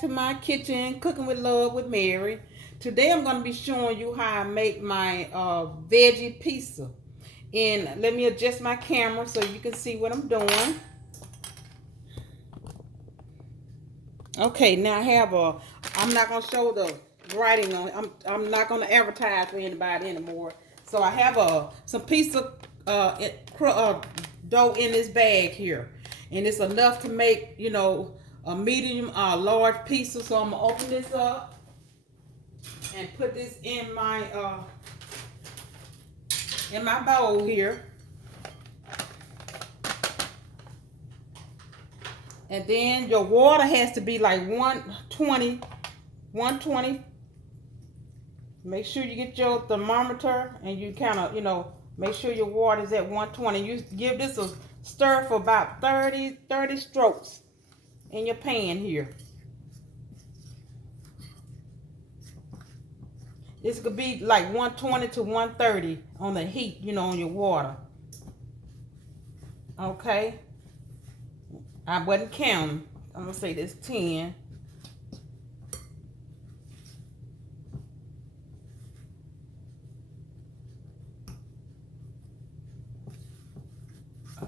to my kitchen, Cooking with Love with Mary. Today I'm going to be showing you how I make my veggie pizza. And let me adjust my camera so you can see what I'm doing. Okay, now I have I'm not going to show the writing on it. I'm not going to advertise for anybody anymore. So I have some pizza dough in this bag here. And it's enough to make, a medium large pizza. So I'm gonna open this up and put this in my bowl here. And then your water has to be like 120. Make sure you get your thermometer and you kind of, make sure your water is at 120. You give this a stir for about 30 strokes in your pan here. This could be like 120 to 130 on the heat, on your water. Okay. I wasn't counting. I'm going to say this 10.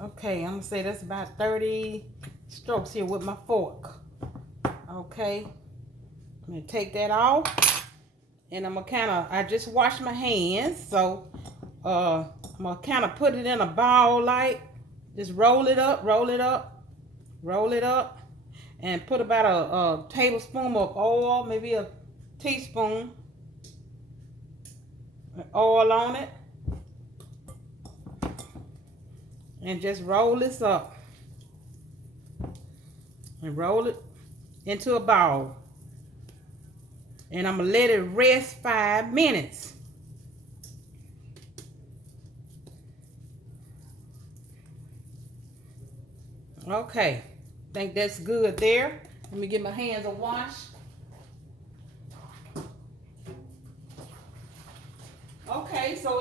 Okay, I'm going to say that's about 30 strokes here with my fork. Okay. I'm going to take that off. And I'm going to I just washed my hands. So, I'm going to kind of put it in a ball like. Just roll it up. And put about a tablespoon of oil, maybe a teaspoon of oil on it. And just roll this up. And roll it into a ball. And I'm going to let it rest 5 minutes. Okay. Think that's good there. Let me give my hands a wash. Okay, so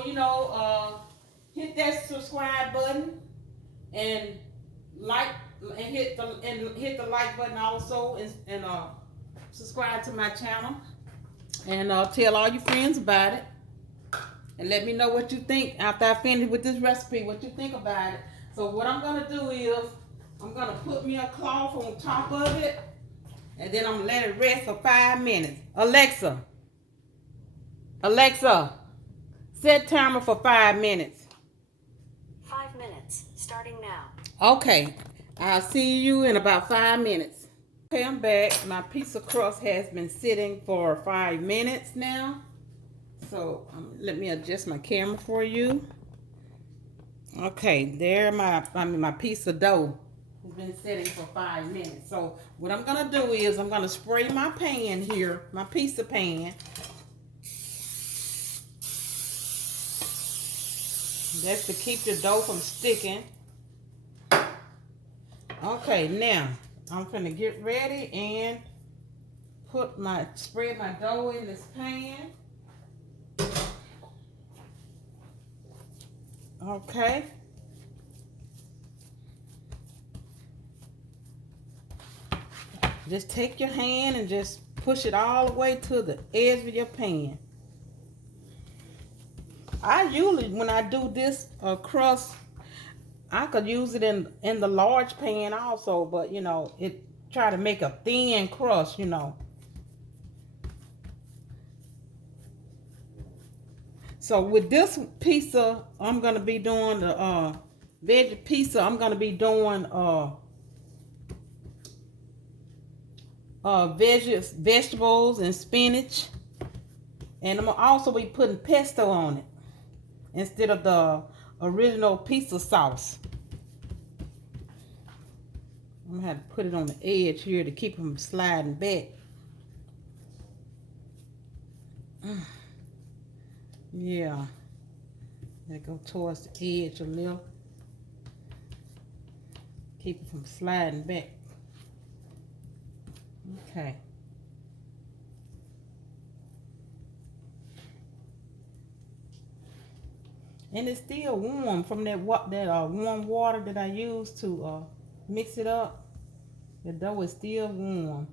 hit that subscribe button and hit the like button also and subscribe to my channel and tell all your friends about it and let me know what you think after I finish with this recipe, what you think about it. So what I'm gonna do is I'm gonna put me a cloth on top of it and then I'm gonna let it rest for 5 minutes. Alexa, set timer for 5 minutes. 5 minutes, starting now. Okay, I'll see you in about 5 minutes. Okay, I'm back. My pizza crust has been sitting for 5 minutes now. So let me adjust my camera for you. Okay, there my pizza dough has been sitting for 5 minutes. So what I'm gonna do is I'm gonna spray my pan here, my pizza pan. That's to keep the dough from sticking. Okay, now I'm gonna get ready and spread my dough in this pan. Okay. Just take your hand and just push it all the way to the edge of your pan. I usually, when I do this crust, I could use it in the large pan also, but it try to make a thin crust, So with this pizza, I'm gonna be doing the veggie pizza. I'm gonna be doing vegetables and spinach, and I'm gonna also be putting pesto on it instead of the original pizza sauce. I'm gonna have to put it on the edge here to keep them sliding back. Yeah, gotta go towards the edge a little. Keep it from sliding back. Okay. And it's still warm from that warm water that I used to mix it up. The dough is still warm.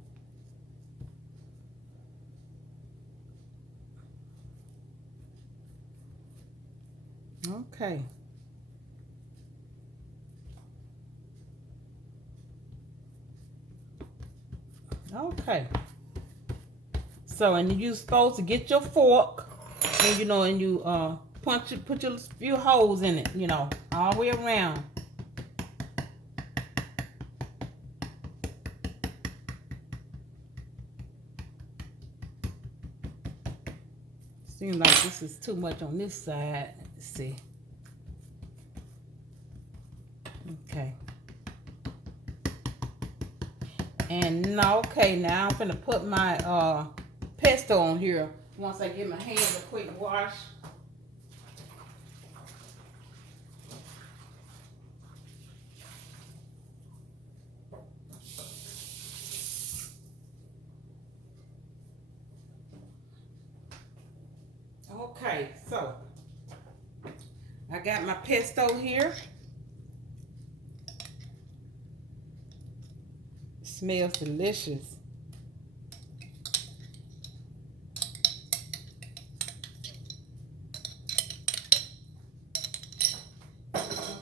Okay. Okay. So, and you're supposed to get your fork, and you know, and you punch it, put your few holes in it, you know, all the way around. Seems like this is too much on this side. Let's see. Okay. And now, okay, now I'm gonna put my pesto on here once I give my hands a quick wash. Okay, so I got my pesto here. It smells delicious.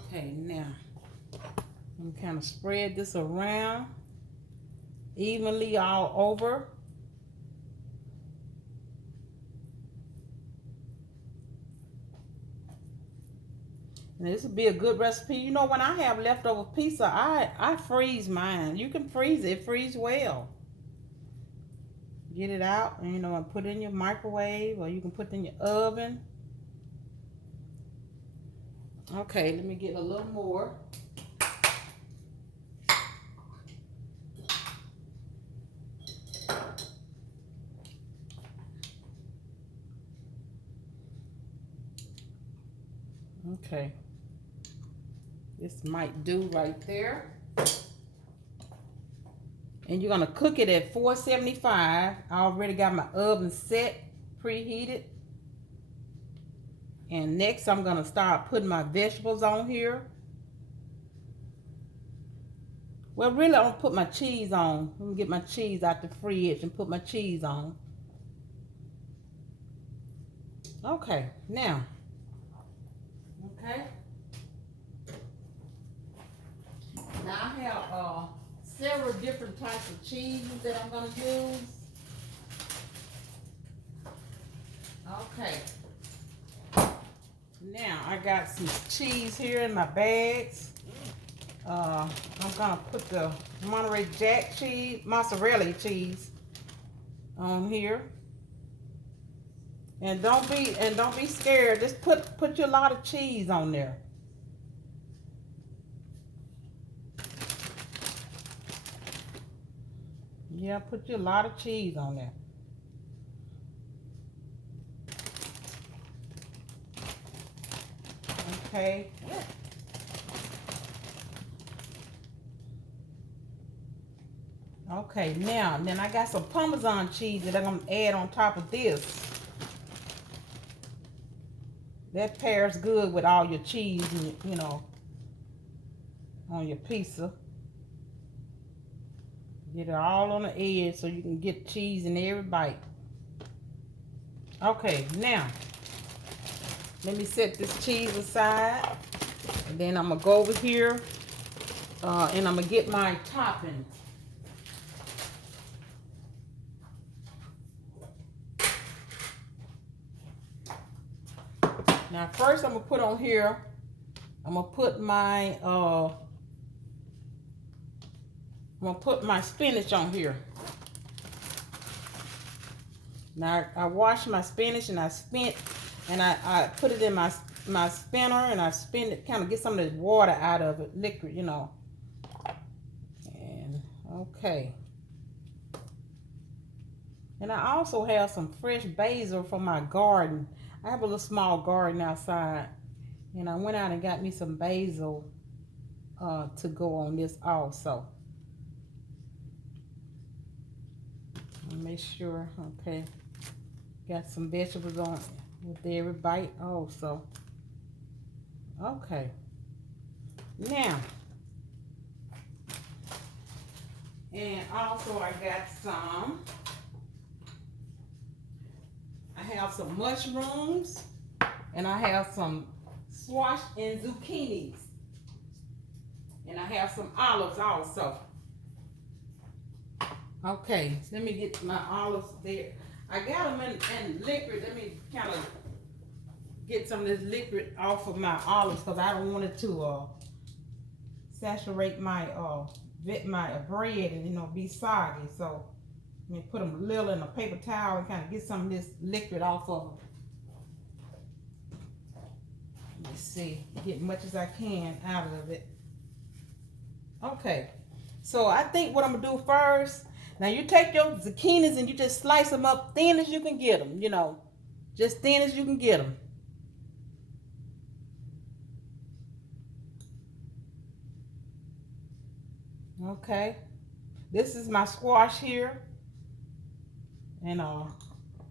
Okay, now I'm kind of spread this around evenly all over. And this would be a good recipe. You know, when I have leftover pizza, I freeze mine. You can freeze it. It freeze well. Get it out and, you know, and put it in your microwave, or you can put it in your oven. Okay, let me get a little more. Okay. This might do right there. And you're gonna cook it at 475. I already got my oven set, preheated. And next I'm gonna start putting my vegetables on here. Well, really I'm gonna put my cheese on. Let me get my cheese out the fridge and put my cheese on. Okay, now. Okay. Now I have several different types of cheeses that I'm gonna use. Okay. Now I got some cheese here in my bags. I'm gonna put the Monterey Jack cheese, Mozzarella cheese on here. And don't be scared. Just put you a lot of cheese on there. Yeah, put you a lot of cheese on there. Okay. Okay, now, then I got some Parmesan cheese that I'm going to add on top of this. That pairs good with all your cheese, and, you know, on your pizza. Get it all on the edge so you can get cheese in every bite. Okay, now, let me set this cheese aside. And then I'm going to go over here and I'm going to get my toppings. Now first I'm gonna put on here, I'm gonna put my spinach on here. Now I washed my spinach and I put it in my spinner, and I spin it, kind of get some of the water out of it, liquid, you know. And okay. And I also have some fresh basil from my garden. I have a little small garden outside, and I went out and got me some basil to go on this also. Make sure, okay, got some vegetables on with every bite also. Okay, now, and also I got some. I have some mushrooms, and I have some squash and zucchinis. And I have some olives also. Okay, let me get my olives there. I got them in liquid. Let me kind of get some of this liquid off of my olives because I don't want it to saturate my bread and be soggy. So let me put them a little in a paper towel and kind of get some of this liquid off of them. Let's see, get as much as I can out of it. Okay, so I think what I'm gonna do first. Now you take your zucchinis and you just slice them up thin as you can get them. Just thin as you can get them. Okay, this is my squash here, and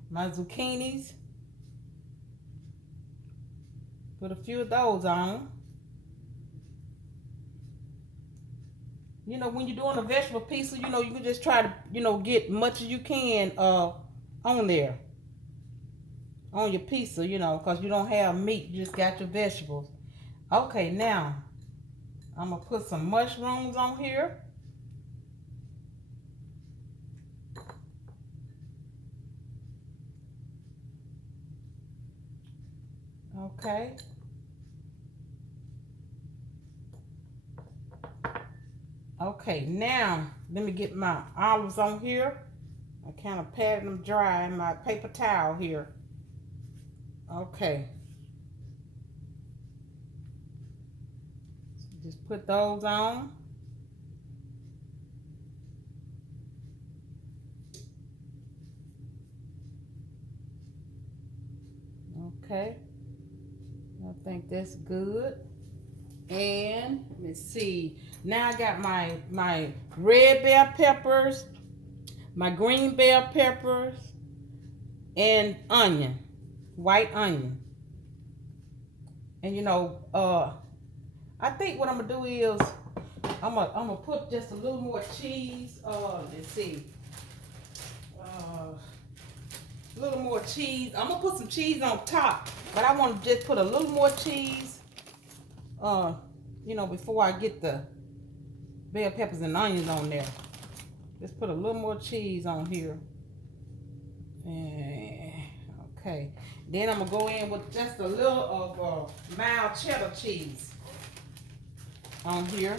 my zucchinis. Put a few of those on. When you're doing a vegetable pizza, you can just try to, get much as you can on there, on your pizza, because you don't have meat, you just got your vegetables. Okay, now I'm gonna put some mushrooms on here. Okay. Okay, now let me get my olives on here. I kind of patted them dry in my paper towel here. Okay. Just put those on. Okay. I think that's good. And let's see. Now I got my red bell peppers, my green bell peppers, and onion, white onion. And I think what I'm gonna do is I'm gonna put just a little more cheese. Let's see. A little more cheese. I'm gonna put some cheese on top, but I want to just put a little more cheese. Before I get the bell peppers and onions on there. Just put a little more cheese on here. Okay. Then I'm gonna go in with just a little of mild cheddar cheese on here.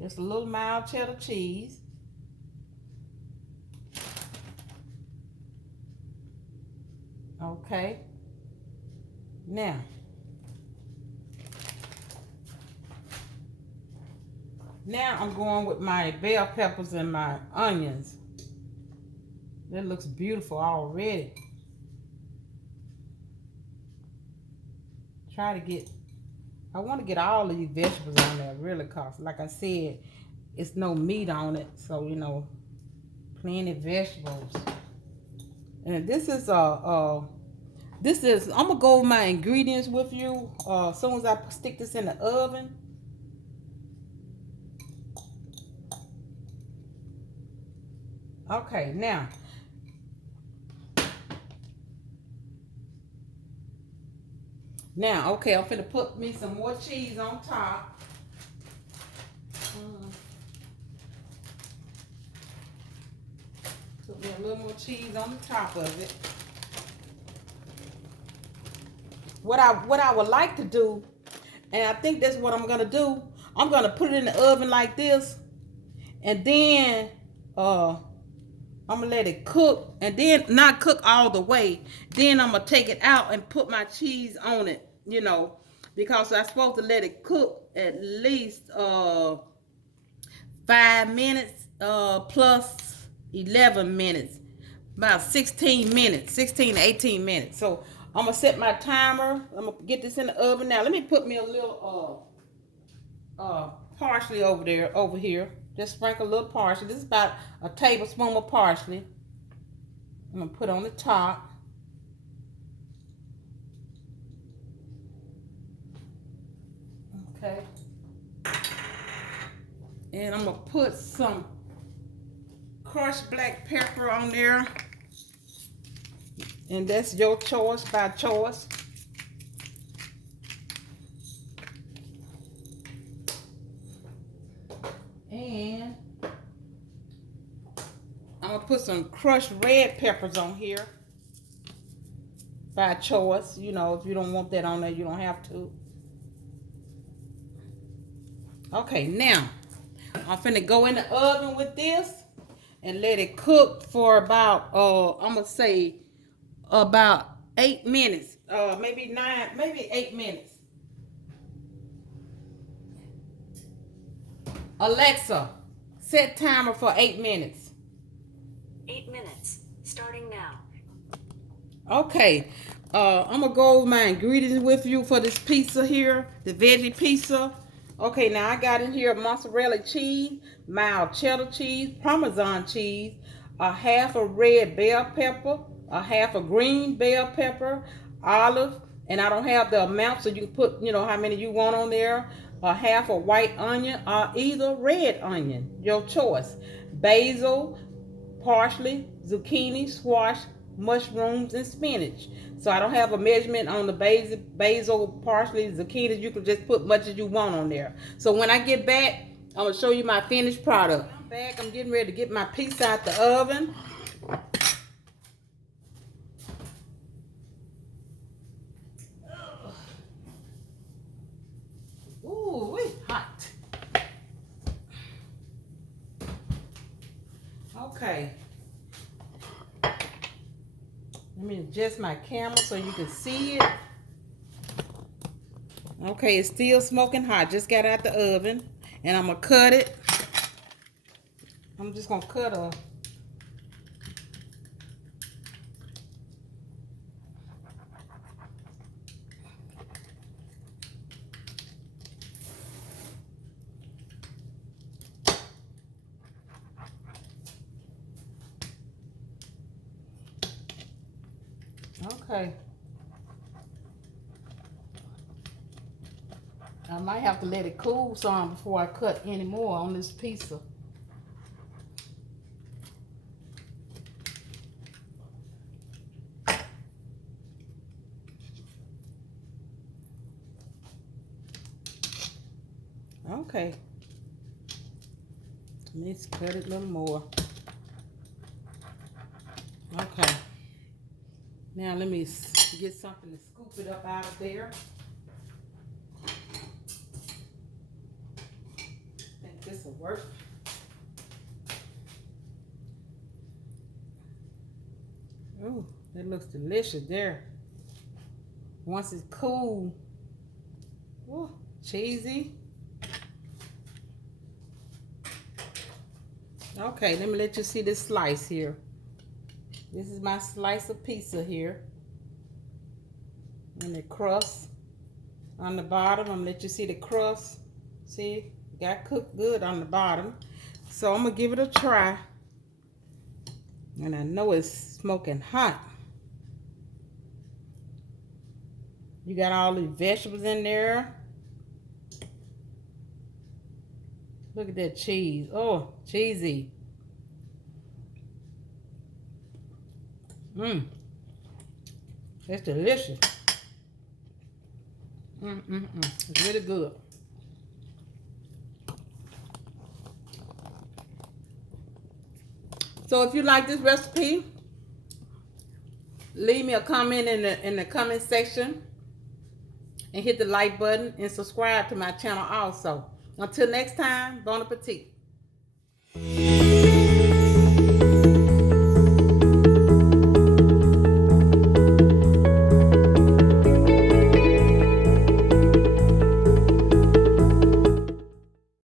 Just a little mild cheddar cheese. Okay. Now, I'm going with my bell peppers and my onions. That looks beautiful already. I want to get all of these vegetables on there, really, cause like I said, it's no meat on it, so plenty of vegetables. And this is I'm gonna go over my ingredients with you as soon as I stick this in the oven. Okay, now okay, I'm finna put me some more cheese on top. Put me a little more cheese on the top of it. What I would like to do, and I think that's what I'm gonna do, I'm gonna put it in the oven like this, and then I'm gonna let it cook, and then not cook all the way. Then I'm gonna take it out and put my cheese on it, because I'm supposed to let it cook at least 5 minutes plus 11 minutes, about 16 to 18 minutes. So I'm gonna set my timer. I'm gonna get this in the oven now. Let me put me a little parsley over here. Just sprinkle a little parsley. This is about a tablespoon of parsley. I'm gonna put on the top. Okay. And I'm gonna put some crushed black pepper on there. And that's your choice, by choice. gonna put some crushed red peppers on here by choice. You know, if you don't want that on there, you don't have to. Okay, now I'm finna go in the oven with this and let it cook for about I'm gonna say about 8 minutes, maybe 9, maybe 8 minutes. Alexa, set timer for 8 minutes. 8 minutes, starting now. Okay, I'm gonna go over my ingredients with you for this pizza here, the veggie pizza. Okay, now I got in here mozzarella cheese, mild cheddar cheese, Parmesan cheese, a half a red bell pepper, a half a green bell pepper, olive, and I don't have the amount, so you can put, you know, how many you want on there, a half a white onion, or either red onion, your choice, basil, parsley, zucchini, squash, mushrooms, and spinach. So I don't have a measurement on the basil, parsley, zucchini. You can just put much as you want on there. So when I get back, I'm gonna show you my finished product. I'm back. I'm getting ready to get my pizza out the oven. Ooh, it's hot. Okay. Let me adjust my camera so you can see it. Okay, it's still smoking hot. Just got out the oven. And I'm going to cut it. I'm just going to cut a... Okay. I might have to let it cool some before I cut any more on this pizza. Okay. Let's cut it a little more. Okay. Now let me get something to scoop it up out of there. I think this will work. Oh, that looks delicious there. Once it's cool, oh, cheesy. Okay, let me let you see this slice here. This is my slice of pizza here. And the crust on the bottom. I'm gonna let you see the crust. See, got cooked good on the bottom. So I'm gonna give it a try. And I know it's smoking hot. You got all the vegetables in there. Look at that cheese. Oh, cheesy. Mmm. It's delicious. It's really good. So if you like this recipe, leave me a comment in the comment section and hit the like button and subscribe to my channel also. Until next time, bon appetit.